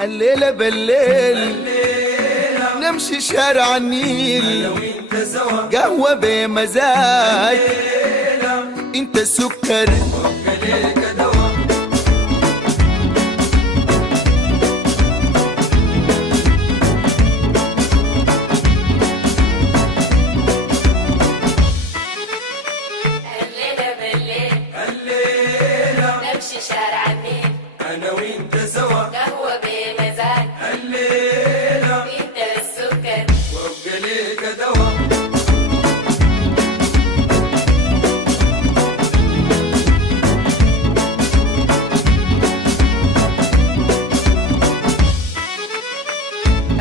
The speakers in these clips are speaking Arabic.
الليلة بالليل نمشي شارع النيل، قهوة بمزاج انت السكر أنا وإنت سوا، قهوة بمزاج الليلة، أنت السكر وأبقى ليك دوا.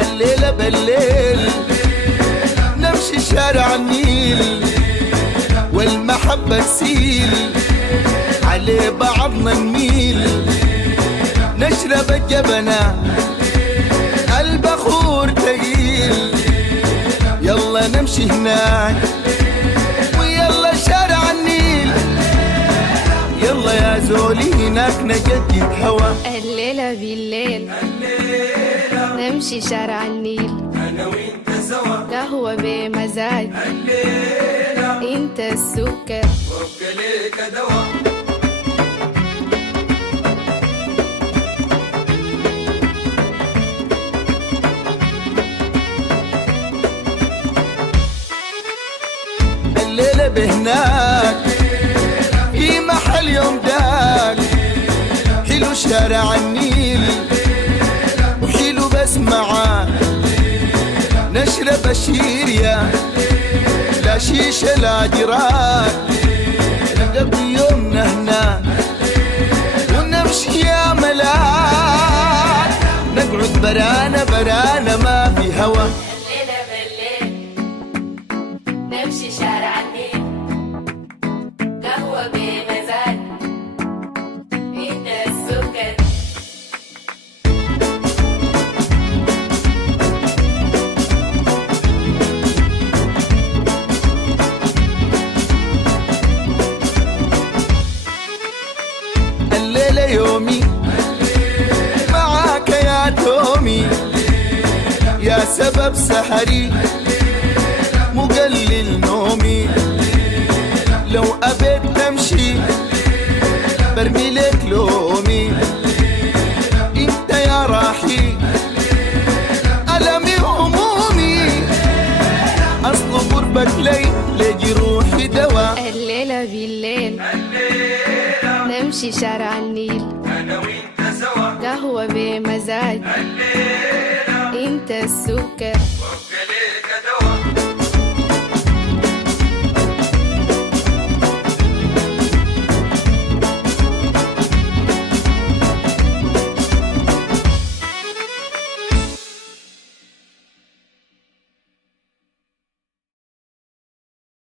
الليلة بالليل نمشي شارع النيل، والمحبة تسيل عليه بعضنا نميل، نشرب الجبنة البخور تقيل، يلا نمشي هناك ويلا شارع النيل، يلا يا زولي هناك نجدد هوا. الليلة بالليل نمشي شارع النيل، أنا وإنت سوا، قهوة بمزاج الليلة، انت السكر وأبقى ليك دوا. الليلة بهناك في محل يوم داك، حلو شارع النيل وحلو بس معاك، نشرب الشيريا لا شيشة لا دراك، نقضي يومنا هناك ونمشي يا ملاك، نقعد برانا برانا ما في هوا. الليلة بالليل نمشي شارع النيل، قهوة بمزاج انت السكر. الليلة يومي معاك يا تومي، يا سبب سهري مقلل نومي، لو أبيت تمشي برمي لك لومي، انت يا راحي ألمي وهمومي، أصل قربك لي لجروحي دوا. الليلة بالليل نمشي شارع النيل، أنا وإنت سوا، قهوة بمزاج الليلة، انت السكر وأبقى